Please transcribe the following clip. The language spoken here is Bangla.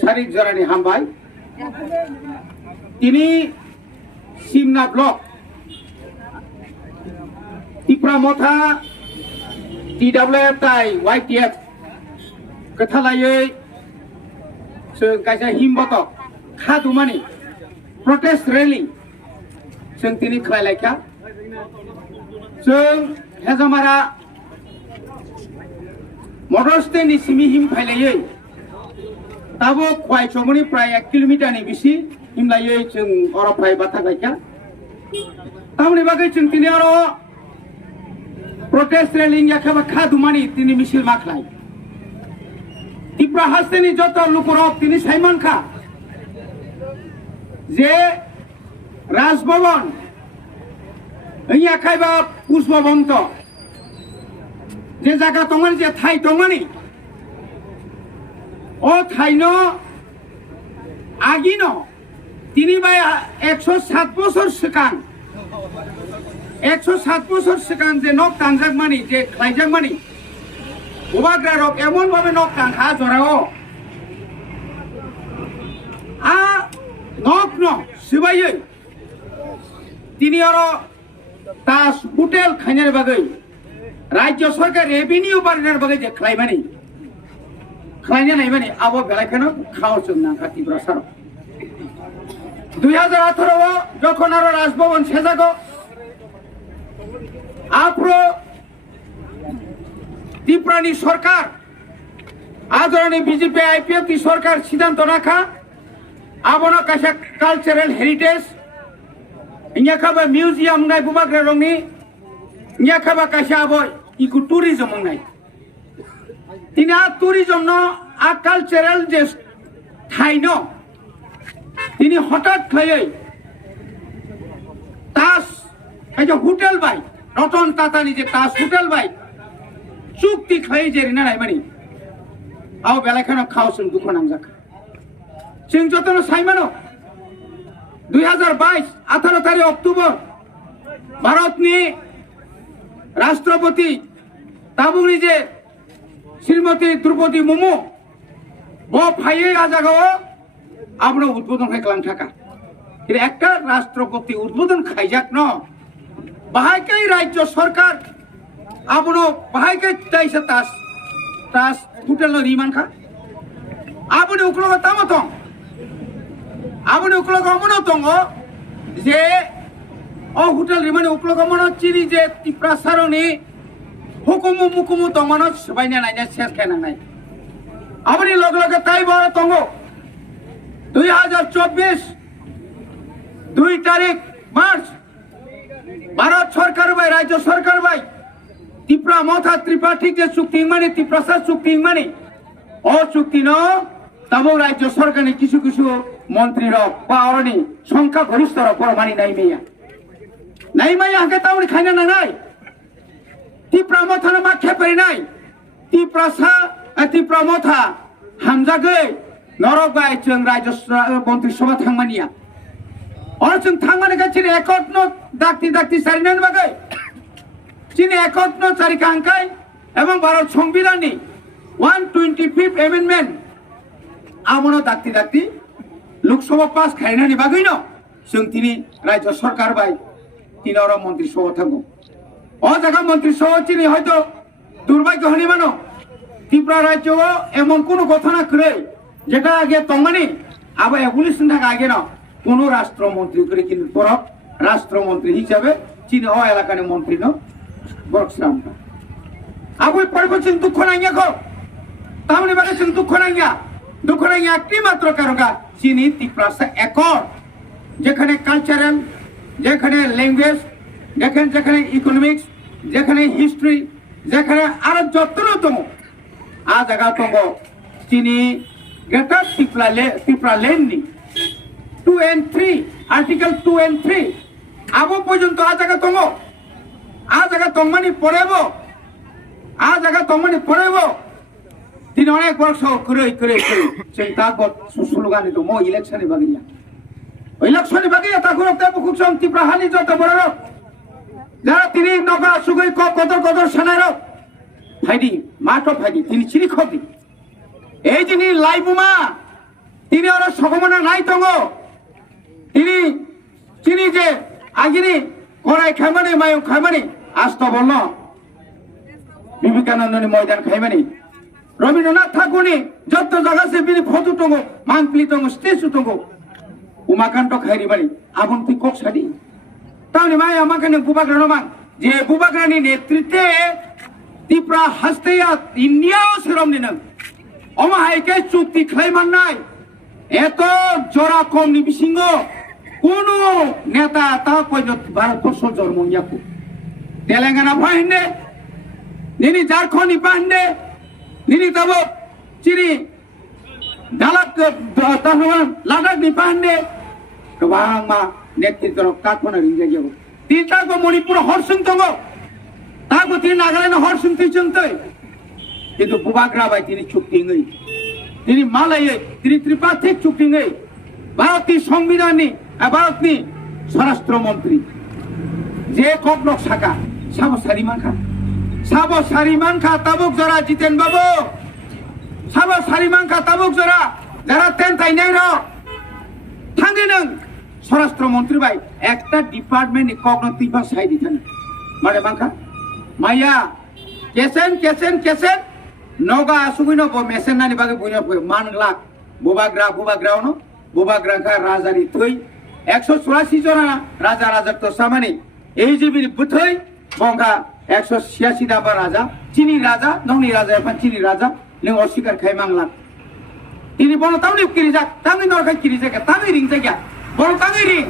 শারীরিক জরানি হামবাই তিনি সিমনা ব্লক ত্রিপুরা মথা TWF তাই YTF कथालायै जों गायजा हिमबतक खादुमानि प्रटेस्ट रैली जों दिनै खालायलायखा जों हेजामारा मटर स्टेनि सिमि हिम फायलायै दाबो खवाय चमनि प्राय 1 किलोमिटारनि बिसि हिमलायै जों अरफाय बाथालायखा तामनि बागै जों दिनै आरो प्रटेस्ट रैली याखाबा खादुमानि दिनै मिছিল माखलाय ত্রিপুরা হাসতেনি যত লোকরক তিনি সাইমন খা যে রাজভবন খাইবা পুষ্পবন্ত যে জায়গা তঙ্গানি যে ঠাই তঙ্গানি ও ঠাইন আগিন তিনি বাই 107 বছর সিকাং 107 বছর সিকাং যে নক তানজাক মানি যে খাইজাক মানি उबाग्रा रक एमन भावे नक कांखा जराओ आ नक न सिबायै तिनि आरो तास होटेल खाइनार बागै राज्य सरकार रेभिनिउ बारिनार बागै जे खालायमानि खालायना नायमानि आबो बेलायखानो खावसों नांखा त्रिपुरा सार 2018 যখন আরো রাজভবন সেজাগো আপ্রো ত্রিপুরানি সরকার আদরণীয় বিজেপি আইপিএফ সরকার সিদ্ধান্ত রাখা আবনো কাছে কালচারাল হেরিটেজ ইኛখাবা মিউজিয়াম নাই বুমাগ্রা রংনি ইኛখাবা কাছে আবো ইকো ট্যুরিজম নাই তিনি আ ট্যুরিজম ন আ কালচারাল যে ঠাইন তিনি হঠাৎ খাইয়ে তাস এই যে হোটেল বাই রতন টাটানি যে তাস হোটেল বাই চুক্তি খাই যে রিনা নাইমানি আও বেলাখানো খাওসুন দুঃখ নামজাখা जों যতন সাইমানো 2022 18 তারিখ অক্টোবর ভারতনি রাষ্ট্রপতি তাবুনি যে শ্রীমতী দ্রৌপদী মুর্মু ব ফাইয়ে আজাগাও আপনি উদ্বোধন খাইলাম থাকা কিন্তু একটা রাষ্ট্রপতি উদ্বোধন খাইজাক ন বাহাইকাই রাজ্য সরকার আপনো বাহাইকাই তাইছে তাস তাস হোটেল নিমান খা আপনি উকলগ তামতং আপনি উকলগ মনো দङ যে ও হোটেল রিমানে উকলগ মনো চিনি যে ত্রিপ্রাসারনি হুকুমু মুকুমু দङनो সবাইনা নাইনা শেষ খাইনা নাই আপনি লগ লগে তাই বড় দङ 2024 2 তারিখ মার্চ ভারত সরকার বাই রাজ্য সরকার বাই ত্রিপুরা মথা ত্রিপাঠিক যে চুক্তি মানে ত্রিপ্রাসাদ চুক্তি মানে ও চুক্তি ন তবু রাজ্য সরকারে কিছু কিছু মন্ত্রীর বা অরণি সংখ্যা গরিষ্ঠর পরমানি নাই মাইয়া হাকে তাহলে খাইনা না নাই ত্রিপুরা মথার মা খেপারি নাই ত্রিপুরা মথা হামজাগে নরক বাই जों রাজ্য মন্ত্রী সভা থাংমানিয়া আর जों থাংমানে গাছিনে একত্ন দাক্তি সারিনান বাগে চিনি একত্ন চারিকা আঙ্কাই এবং ভারত সংবিধাননি 125th অ্যামেন্ডমেন্ট আমনো দাক্তি লোকসভা পাস খাইনানি বাগৈন जों তিনি রাজ্য সরকার বাই তিনি আর মন্ত্রী সভা থাকবো ও জায়গা মন্ত্রী সভা চিনি হয়তো দুর্ভাগ্য হনি মানো ত্রিপুরা রাজ্য এমন কোন ঘটনা করে যেটা আগে তংমানি আবার এভলিউশন থাকা আগে না কোন রাষ্ট্রমন্ত্রী করে কিন্তু পরব রাষ্ট্রমন্ত্রী হিসাবে চিনি ও এলাকার মন্ত্রী ন বরকশ্রাম আবুই পরিবর্তন দুঃখ নাইয়া গো তাহলে বাগে जों দুঃখ নাইয়া একটি মাত্র কারণা চিনি ত্রিপুরা একর যেখানে কালচারাল যেখানে ল্যাঙ্গুয়েজ যেখানে ইকোনমিক্স যেখানে হিস্ট্রি যেখানে আর যত্নতম আ জায়গা দङ চিনি গ্রেটার ত্রিপুরা ল্যান্ডনি 2 and 3 আর্টিকেল 2 and 3 আবো পর্যন্ত আ জায়গা দङ আ জায়গা দংমানি পড়াইব তিনি অনেক বর্ষ করে जों তা স্লোগান দङ ইলেকশনে বাগিয়া তা করতে খুব সম ত্রিপুরা হানি যত বড় যারা তিনি নগা সুগই কদর সানার ফাইদি মাটো ফাইদি তিনি চিনি খবি এই যিনি লাইবুমা তিনি আরো সকমনা নাই দङ তিনি যে আগিনি করাই খাইমানি মায়ং খাইমানি আস্ত বলল বিবেকানন্দনি ময়দান খাইমানি রবীন্দ্রনাথ ঠাকুরনি যত জায়গাছে বিনি ফটো দङ মানপ্লি দङ স্টেচু দङ উমাকান্ত খাইরিবানি আবন্তি কক সাদি তাহলে মাই আমাকে বুবাগ্রা মান যে বুবাগ্রানি নেতৃত্বে ত্রিপুরা হাসতেয়া ইন্ডিয়াও সেরমনি নং অমাহাইকে চুক্তি খাইমান নাই এত জোড়া কম নিবিসিংহ কোন নেতা তা পর্যন্ত ভারতবর্ষ জন্ম ইয়াকু তেলেঙ্গানা ফাহিনে নিনি ঝাড়খন্ড পাহিনে নিনি তব চিনি দালাক লাদাখ নি পাহিনে গোबां मा नेतृत्व काकना रिंजा गयो तीनटा मणिपुर हरसुं दङ ताको तीन नागालैंड हरसुं तिचंतै किन्तु बुबाग्रा बाय तिनी चुक्तिङै तिनी मालायै तिनी त्रिपाक्षिक चुक्तिङै भारतनि संविधाननि भारतनि स्वराष्ट्र मन्त्री जे ककनक साका साबो सारिमानखा ताबुक जरा जितेन बाबू साबो सारिमानखा ताबुक जरा जरा तेन ताइनाय र थांगे नों स्वराष्ट्र मंत्री भाई एक डिपार्टमेंट कखनो तिफा साइड दिथान माने बांखा माया केसेन केसेन केसेन नगा सुगिनो बो मेसेन नानि बागे बुइना फय मान लाख बुबाग्रानो बुबाग्रा का राजानि थै 184 जना राजा राजत्व सामानि एजिबिनि बुथै बंगा 186 दाबा राजा चिनी राजा नौनि राजा फान चिनी राजा नों अस्वीकार खाइमांला তিনি বলো তাও নিপ কিরি যাক তামি নরকাই কিরি যাক তামি রিং যাক বলো তামি রিং